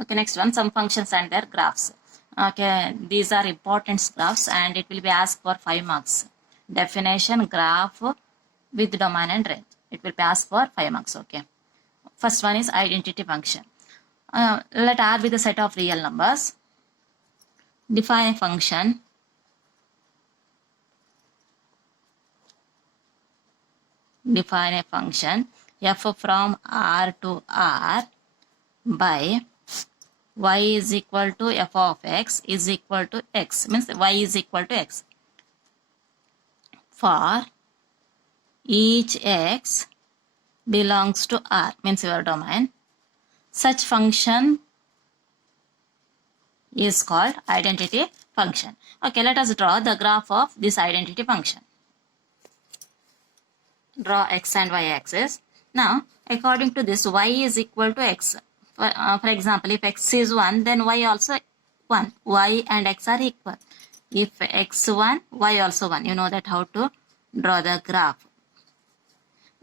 Okay, next one, some functions and their graphs. Okay, these are important graphs and it will be asked for 5 marks. Definition, graph with domain and range. It will be asked for 5 marks. Okay. First one is identity function. Let R be the set of real numbers. Define a function. Define a function f from R to R by y is equal to f of x is equal to x, means y is equal to x for each x belongs to R, means your domain. Such function is called identity function. Okay, let us draw the graph of this identity function. Draw x and y axis. Now, according to this, y is equal to x. For example, if x is 1, then y also 1. Y and x are equal. If x 1, y also 1. You know that how to draw the graph.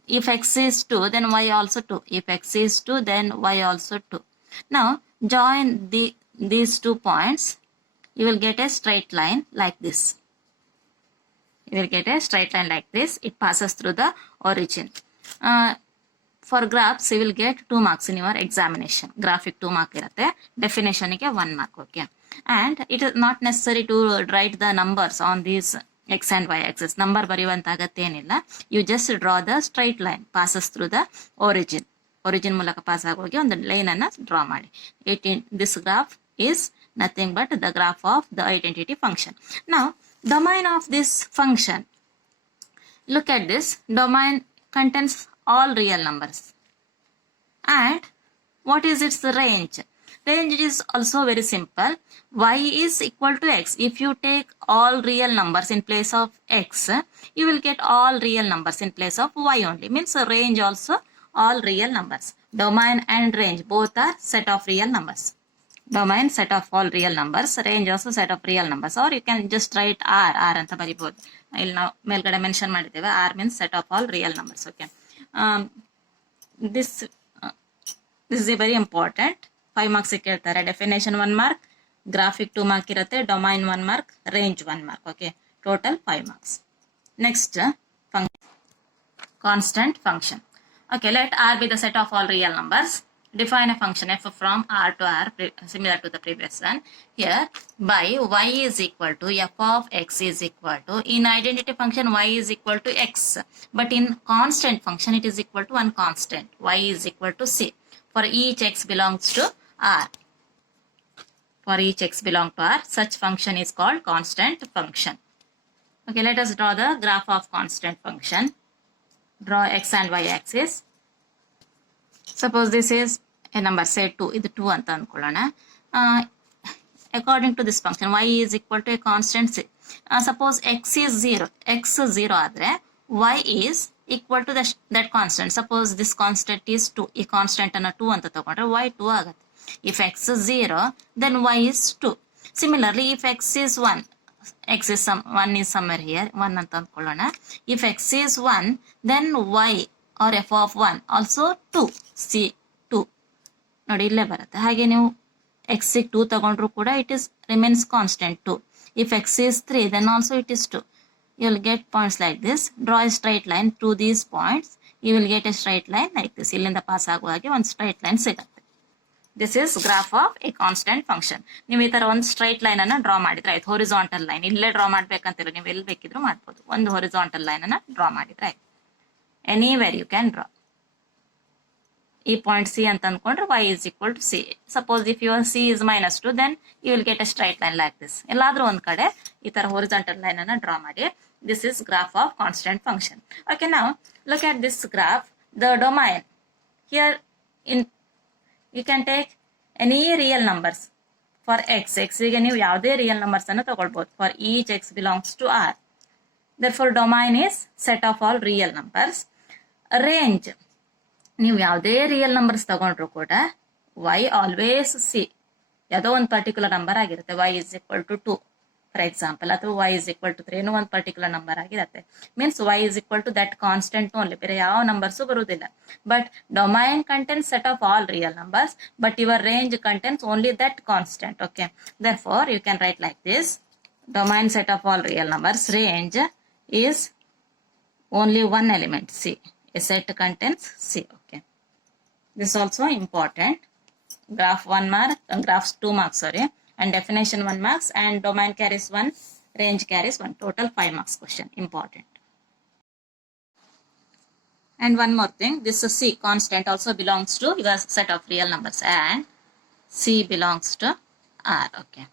If x is 2, then y also 2. If x is 2, then y also 2. Now, join these 2 points. You will get a straight line like this. You will get a straight line like this. It passes through the origin. For graphs, you will get 2 marks in your examination. Graphic 2 mark irutte. Definition ಗೆ 1 mark. Okay. And it is not necessary to write the numbers on these x and y axis. Number ಬರೆಯುವಂತ ಅಗತ್ಯ ಏನಿಲ್ಲ. You just draw the straight line. Passes through the origin. Origin ಮೂಲಕ pass ಆಗೋಗಿ ಒಂದು line ಅನ್ನು draw ಮಾಡಿ. This graph is nothing but the graph of the identity function. Now, domain of this function. Look at this. Domain contains all real numbers. And what is its range? Range is also very simple. Y is equal to x. If you take all real numbers in place of x, you will get all real numbers in place of y only. Means range also all real numbers. Domain and range both are set of real numbers. Domain set of all real numbers, range also set of real numbers, or you can just write R ಅಂತ ಬರಿಬಹುದು. ಇಲ್ಲಿ ನಾವು ಮೇಲ್ಗಡೆ mention ಮಾಡಿದ್ದೇವೆ R means set of all real numbers. Okay. This is a very important. 5 marks ಕೇಳ್ತಾರೆ. Definition 1 mark, graphic 2 mark ಇರುತ್ತೆ, domain 1 mark, range 1 mark. Okay. Total 5 marks. Next, constant function. Okay, let R be the set of all real numbers. Define a function f from R to R, similar to the previous one. Here, by y is equal to f of x is equal to, in identity function y is equal to x. But in constant function, it is equal to one constant. Y is equal to c. For each x belongs to R. For each x belong to R, such function is called constant function. Okay, let us draw the graph of constant function. Draw x and y axis. Suppose this is a number, say 2. ಇದು 2 ಅಂತ ಅಂದ್ಕೊಳ್ಳೋಣ. According to this function, y is equal to a constant c. Suppose x is 0. x 0 ಆದರೆ y is equal to that constant. Suppose this constant is 2. ಈ constant ಅನ್ನು 2 ಅಂತ ತಗೊಂಡ್ರೆ y 2 ಆಗುತ್ತೆ. If x is 0, then y is 2. Similarly, if x is 1, x is 1 is somewhere here, 1 ಅಂತ ಅಂದ್ಕೊಳ್ಳೋಣ. If x is 1, then y or f of 1 also 2. c 2 ನೋಡಿ ಇಲ್ಲೇ ಬರುತ್ತೆ. ಹಾಗೆ ನೀವು x ಗೆ 2 ತಗೊಂಡ್ರು ಕೂಡ it is remains constant 2. If x is 3, then also it is 2. You will get points like this. Draw a straight line to these points. You will get a straight line like this. ಇಲ್ಲಿಂದ pass ಆಗುವ ಹಾಗೆ ಒಂದು straight line ಸಿಗುತ್ತೆ. This is graph of a constant function. ನೀವು ಈ ತರ ಒಂದು straight line ಅನ್ನ ಡ್ರಾ ಮಾಡಿದ್ರೆ ಆಯ್ತು. ಹೊರಿಜಾಂಟಲ್ ಲೈನ್ ಇಲ್ಲೇ ಡ್ರಾ ಮಾಡ್ಬೇಕಂತಿಲ್ಲ, ನೀವು ಎಲ್ಲಿ ಬೇಕಿದ್ರು ಮಾಡ್ಬೋದು. ಒಂದು ಹೊರಿಜಾಂಟಲ್ ಲೈನ್ ಅನ್ನ ಡ್ರಾ ಮಾಡಿದ್ರೆ ಆಯ್ತು. Anywhere you can draw. ಈ ಪಾಯಿಂಟ್ ಸಿ ಅಂತ ಅಂದ್ಕೊಂಡ್ರೆ y is equal to c. Suppose if your c is -2, then you will get a straight line like this. ಎಲ್ಲಾದ್ರೂ ಒಂದ್ ಕಡೆ ಈ ತರ horizontal line ಅನ್ನ ಡ್ರಾ ಮಾಡಿ. This is graph of constant function. Okay, now look at this graph. The domain here, you can take any real numbers for x. x ಗೆ ನೀವು ಯಾವುದೇ ರಿಯಲ್ ನಂಬರ್ಸ್ ಅನ್ನು ತಗೊಳ್ಬಹುದು. For each x belongs to R. Therefore, domain is set of all real numbers. Range, ನೀವು ಯಾವುದೇ real numbers ತಗೊಂಡ್ರು ಕೂಡ y always c. ಯಾವುದೋ ಒಂದು ಪರ್ಟಿಕ್ಯುಲರ್ ನಂಬರ್ ಆಗಿರುತ್ತೆ. y is equal to 2. For example, ಅಥವಾ y is equal to 3 ಏನೋ ಒಂದು ಪರ್ಟಿಕ್ಯುಲರ್ ನಂಬರ್ ಆಗಿರುತ್ತೆ. Means y is equal to that constant only, ಬೇರೆ ಯಾವ ನಂಬರ್ಸು ಬರುವುದಿಲ್ಲ. But domain contains set of all real numbers, but your range contains only that constant. Okay, therefore you can write like this: domain set of all real numbers, range is only one element C. A set contains C. Okay, this is also important. Graph 1 mark, graphs 2 marks, sorry, and definition 1 marks, and domain carries 1, range carries 1. Total 5 marks question. Important. And one more thing, this C constant also belongs to your set of real numbers, and C belongs to R. Okay.